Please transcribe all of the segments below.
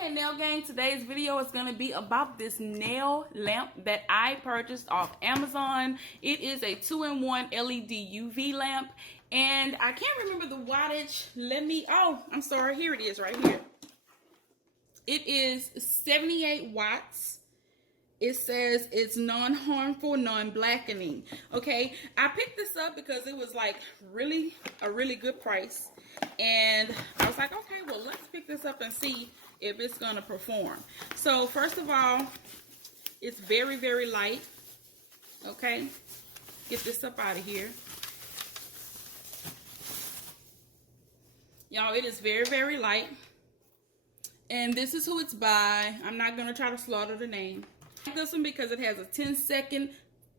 Okay, nail gang, today's video is going to be about this nail lamp that I purchased off Amazon. It is a 2-in-1 LED UV lamp, and I can't remember the wattage. I'm sorry, here it is right here. It is 78 watts. It says it's non-harmful, non-blackening. Okay, I picked this up because it was like a really good price. And I was like, okay, well, let's pick this up and see if it's going to perform. So first of all, it's very, very light. Okay, get this up out of here. Y'all, it is very, very light. And this is who it's by. I'm not going to try to slaughter the name. I got this one because it has a 10-second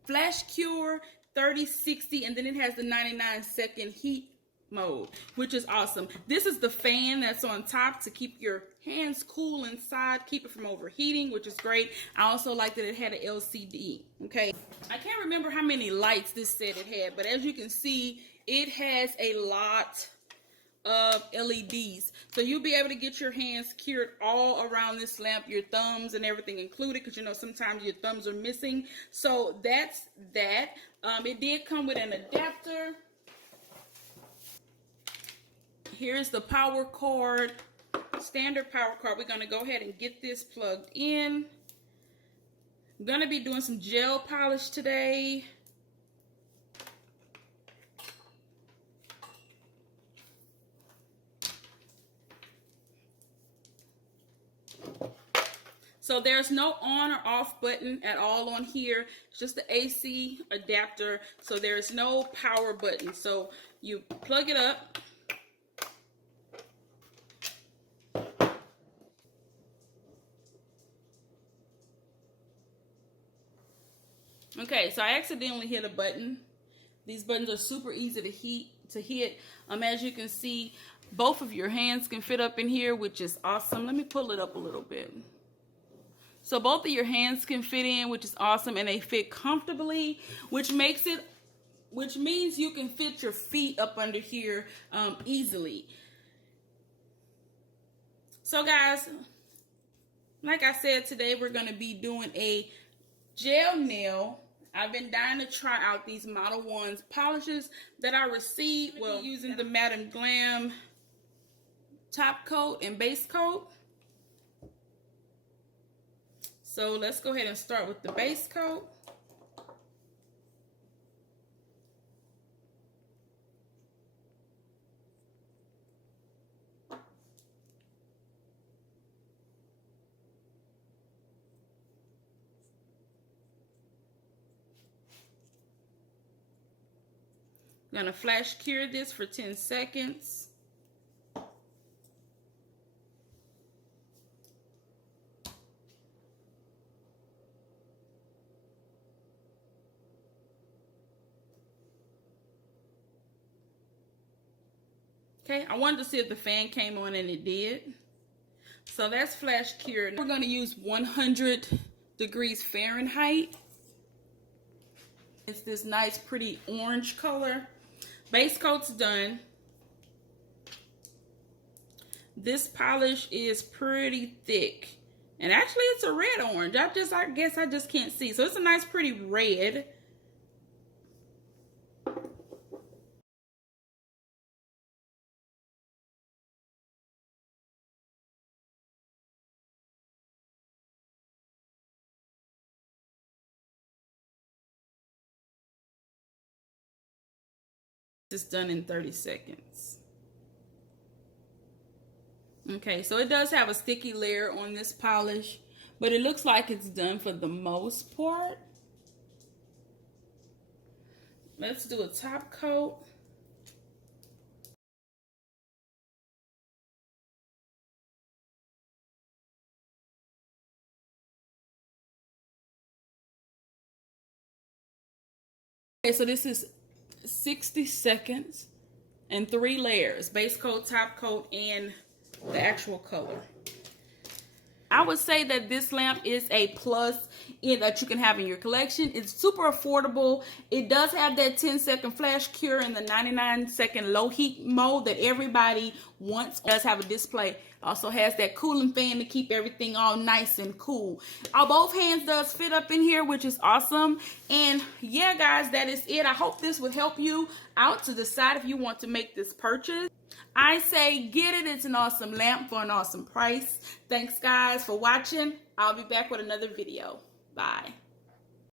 flash cure, 30-60, and then it has the 99-second heat mode, which is awesome. This is the fan that's on top to keep your hands cool inside, keep it from overheating, which is great. I also like that it had an LCD. Okay, I can't remember how many lights this said it had, but as you can see, it has a lot of LEDs, so you'll be able to get your hands cured all around this lamp, your thumbs and everything included, because you know sometimes your thumbs are missing. So that's that. It did come with an adapter. Here's the power cord, standard power cord. We're going to go ahead and get this plugged in. I'm going to be doing some gel polish today. So there's no on or off button at all on here. It's just the AC adapter. So there's no power button. So you plug it up. Okay, so I accidentally hit a button. These buttons are super easy to hit. As you can see, both of your hands can fit up in here, which is awesome. Let me pull it up a little bit. So both of your hands can fit in, which is awesome, and they fit comfortably, which means you can fit your feet up under here easily. So guys, like I said, today we're going to be doing a gel nail. I've been dying to try out these Model 1's polishes that I received while using the Madam Glam top coat and base coat. So let's go ahead and start with the base coat. I'm going to flash cure this for 10 seconds. Okay, I wanted to see if the fan came on, and it did. So that's flash cured. We're going to use 100 degrees Fahrenheit. It's this nice, pretty orange color. Base coat's done. This polish is pretty thick. And actually, it's a red orange. I guess I just can't see. So it's a nice, pretty red. It's done in 30 seconds. Okay, so it does have a sticky layer on this polish, but it looks like it's done for the most part. Let's do a top coat. Okay, so this is 60 seconds and 3 layers: base coat, top coat, and the actual color. I would say that this lamp is a plus that you can have in your collection. It's super affordable. It does have that 10-second flash cure and the 99-second low heat mode that everybody wants. It does have a display Also has that cooling fan to keep everything all nice and cool. Both hands does fit up in here, which is awesome. And yeah, guys, that is it. I hope this will help you out to decide if you want to make this purchase. I say get it. It's an awesome lamp for an awesome price. Thanks, guys, for watching. I'll be back with another video. Bye.